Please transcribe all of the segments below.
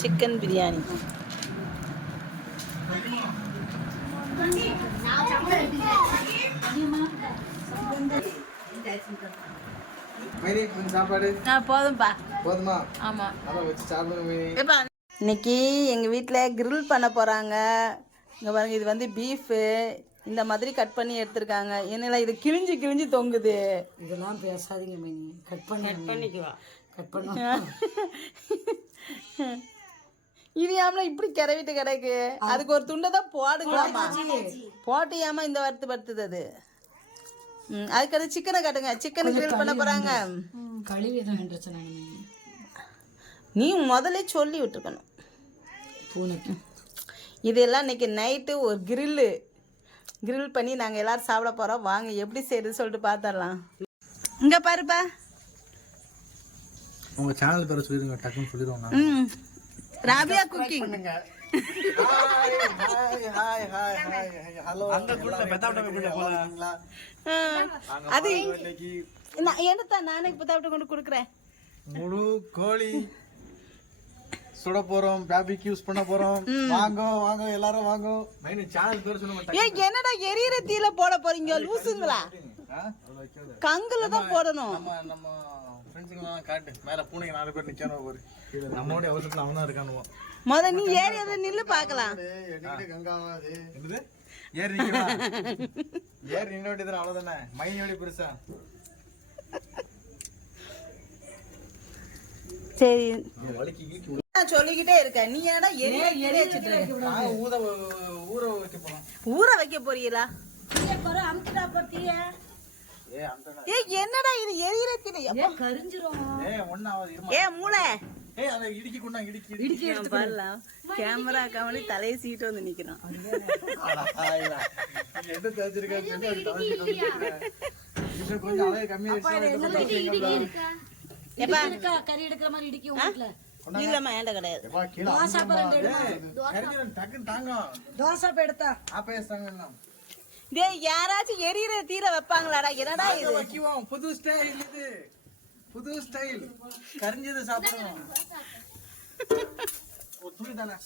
Chicken biryani. போதும்பா. போதுமா? ஆமா. சாப்பிடுங்க. இன்னைக்கு எங்கள் வீட்டில் கிரில் பண்ண போகிறாங்க. இங்கே பாருங்க, இது வந்து பீஃபு இந்த மாதிரி கட் பண்ணி எடுத்துருக்காங்க. என்னல இது கிழிஞ்சு கிழிஞ்சு தொங்குது. இதெல்லாம் பேசாதீங்க மினி. கட் பண்ணிக்குவா. கட் பண்ண இது ஏமா இப்படி கிளவிட்டு கிடக்கு? அதுக்கு ஒரு துண்டை தான் போடுங்களாமா. போட்டு ஏமா இந்த வறுத்து படுத்துது அது. அதுக்கு அது சிக்கனை கட்டுங்க. சிக்கனை கிரில் பண்ண போகிறாங்க. கழுவி தான் பிரச்சனை. நீ முதல்ல சொல்லி விட்டுருக்கணும் பூனைக்கு. இதெல்லாம் இன்னைக்கு நைட்டு ஒரு கிரில் பண்ணி நாங்கள் எல்லோரும் சாப்பிட போகிறோம். வாங்க எப்படி செய்யுது சொல்லிட்டு பார்த்துடலாம். இங்கே பாருப்பா, உங்கள் சேனல் பேரை சொல்லிடுங்க, டக்குன்னு சொல்லிடுவோம். ராபியா குக்கிங். அது நான் எடுத்தா நானே இப்போ கொண்டு கொடுக்குறேன். முழு கோழி சுட போறோம், பாபிக்யூஸ் பண்ண போறோம். வாங்க வாங்க எல்லாரும் வாங்க. மெயின் சேனல் பேர் சொல்ல மாட்டேன். ஏய் என்னடா எரியற தீல போட போறீங்க? லூசுங்களா? கங்குல தான் போடணும். நம்ம ஃப்ரெண்ட்ஸ்ங்கலாம் காட்டு. மேல பூனைக்கு 4 பேர் நிக்கணும் பாரு. நம்மோட அவசரத்துல அவனா இருக்கானுவோ. முத நீ ஏரியத நில்லு பார்க்கலாம். என்கிட்ட கங்காவாது. என்னது? ஏறி நிக்கறா. ஏறி நின்ன வேண்டியது அவ்வளவுதானே. மைனியோட பெருசா. சரி வலிக்கு கீக்கி நான் சொல்லிக்கிட்டே இருக்கேன். நீ என்னடா எரிய வச்சிட்டு ஊற வைக்க போறீங்களா? ஏய் என்னடா இது எரியற தீல கரிஞ்சிரும். ஏ மூளை அத இடிக்கி கொண்டா இடிக்கி எடுத்து பாரலாம். கேமரா கவனி தலைய சீட்டு வந்து நிக்கிறான். என்ன தெரிஞ்சிருக்காங்க இன்னும் கொஞ்சம் அளவு கம்மியா எப்பா கறி எடுக்கிற மாதிரி இடிக்கி வீட்ல இல்லம்மா ஏண்ட கிடையாது. தோசை பரண்டு டக்குன்னு தாங்க. தோசை எடுத்தா ஆபேஸ்தாங்க. டேய் யாராச்சும் எரியற தீர வைப்பாங்களாடா? என்னடா இது? வைக்குவோம். புது ஸ்டைல் இது. புது ஸ்டைல். கரிஞ்சது சாப்பிடுவோம். ஒரு துணி தானே.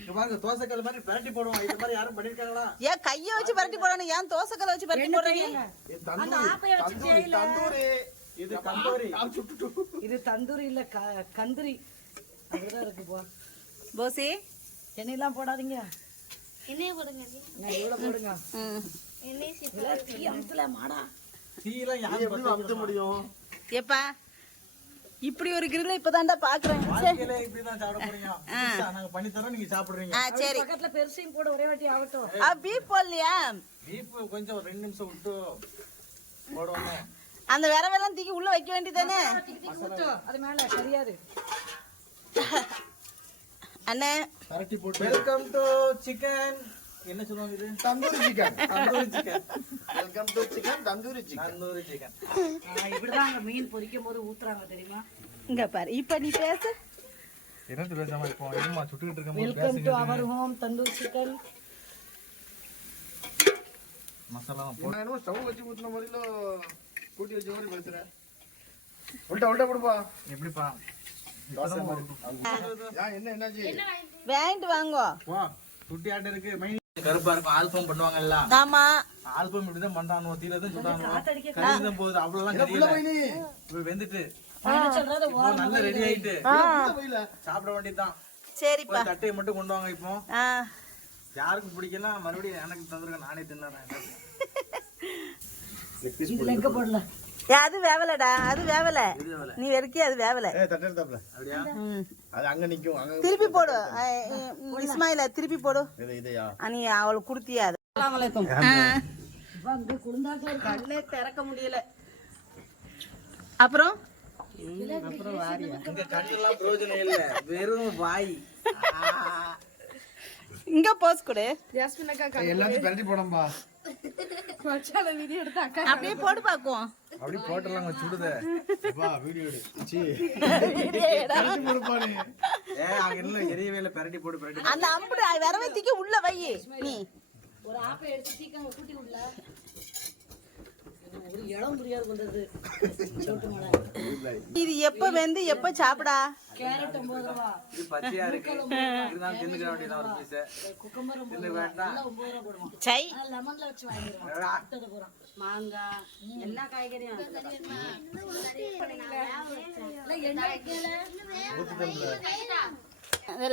இங்க பாருங்க, தோசைக்கல் மாதிரி பரட்டி போடுவோம். இது மாதிரி யாரும் பண்ணிருக்காங்களா? ஏன் கைய வச்சு பரட்டி போடணும்? ஏன் தோசைக்கல்ல வச்சு பரட்டி போடுறீங்க? தந்தூரி. இது தந்தூரி. இது தந்தூரி இல்ல கந்தூரி. அதுதான் இருக்கு போ. போசி எண்ணெயெல்லாம் போடாதீங்க. எண்ணெய் போடுங்க. நான் இவ்வளவு போடுங்க. எண்ணெய் டீ அமுத்தல மாடா. டீலாம் யாரும் எப்படி அமுத்த முடியும்? ஏப்பா இப்படி ஒரு கிரில் இப்பதான்டா பாக்குறேன். வாழ்க்கையில இப்படி தான் சாப்பிட போறீங்க. நாங்க பண்ணி தரோம், நீங்க சாப்பிடுறீங்க. சரி பக்கத்துல பெருசையும் போட ஒரே வாட்டி ஆகட்டும். பீஃப் போடலையா? பீஃப் கொஞ்சம் ஒரு 2 நிமிஷம் விட்டு போடுவோம். அந்த விரவெல்லாம் தூக்கி உள்ள வைக்க வேண்டியதானே? அது மேல கரியாது. அண்ணே பரட்டி போட்டு. Welcome to chicken. என்ன சொல்லுவாங்க இது? Tandoori chicken. Tandoori chicken. Welcome to chicken tandoori chicken. Tandoori chicken. இப்படிதான் மீன் பொரிக்கும் போது ஊத்துறாங்க தெரியுமா? இங்க பாரு, இப்ப நீ பேசு. என்ன பேசாம இப்போ என்னமா சுட்டுக்கிட்டு இருக்கோம். Welcome to our home tandoori chicken. Masala போடு. நான் ஸ்டவ் வச்சு ஊத்துன மாதிரில கூட்டி வச்ச மாதிரி பேசுற. உல்டா போடுப்பா. எப்படிப்பா? தோசை மாதிரி. என்ன என்னாச்சு? வாங்கிட்டு வாங்கோ. வா. குட்டி ஆட்ட இருக்கு. மைனி கருப்பா இருக்கும். ஆல்பம் பண்ணுவாங்கல்ல. ஆமா ஆல்பம் இப்படி தான் பண்றானோ. தீரதான் சுட்டானோ. கறிதான் போகுது. அவ்வளவுலாம் கறியல. இப்ப வெந்துட்டு சொல்றது நல்ல ரெடி ஆயிட்டு சாப்பிட வேண்டியதுதான். சரிப்பா. தட்டையை மட்டும் கொண்டு வாங்க. இப்போ யாருக்கு பிடிக்கலாம் மறுபடியும் எனக்கு தந்துருக்க. நானே தின்னறேன். லெக்க போடல. அது வேவலடா, அது வேவல. நீ வெறுக்கி அது வேவல. தட்டெடுத்தாப்ல. அப்படியா? அது அங்க நிக்கும். அங்க திருப்பி போடு. இஸ்மாயில திருப்பி போடு. இதையா? நீ அவளுக்கு குடுத்தியா? அஸ்ஸலாமு அலைக்கும். வந்து குளுந்தாக்க கண்ணே திறக்க முடியல. அப்புறம் வாரியா? இங்க கண்ணெல்லாம் பிரயோஜனம் இல்ல, வெறும் வாய். இங்க போஸ் கொடு. எல்லாத்தையும் பரட்டி போடம்பா. அப்படியே போடு பாக்குவோம். அப்படியே போட்டலாம். சுடுதே வா. வீடியோ எடு. சி அங்க இல்ல எரியவே இல்ல. பரட்டி போடு. அந்த அம்புடு வரவை தூக்கி உள்ள வை. நீ ஒரு ஆப்பை எடுத்து சீக்கிரம் கூட்டி உள்ள. ஒரு இடம் புரியாது பண்றது சோட்டு மலை. இது எப்ப வெந்து எப்ப சாப்பிடா? கேரட் 50 ரூபா, இது பச்சையா இருக்கு. இருந்தாலும் தின்னுக்க வேண்டியதான் ஒரு பீஸ். குக்கும்பர் 50 தின்னு வேண்டாம். 9 ரூபா போடுவோம். சை லெமன்ல வச்சு வாங்கிடுவோம். மாங்காய் எல்லா காய்கறியும்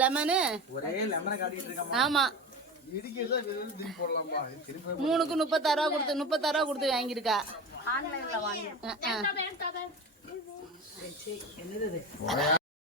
லெமனு ஒரே லெமனை காட்டிட்டு இருக்காம. ஆமா இடிக்கிறதா வெறும் திருப்பி போடலாமா திருப்பி 3க்கு 36 ரூபா கொடுத்து வாங்கியிருக்கா. ஆன்லைன்ல வாங்கி என்னது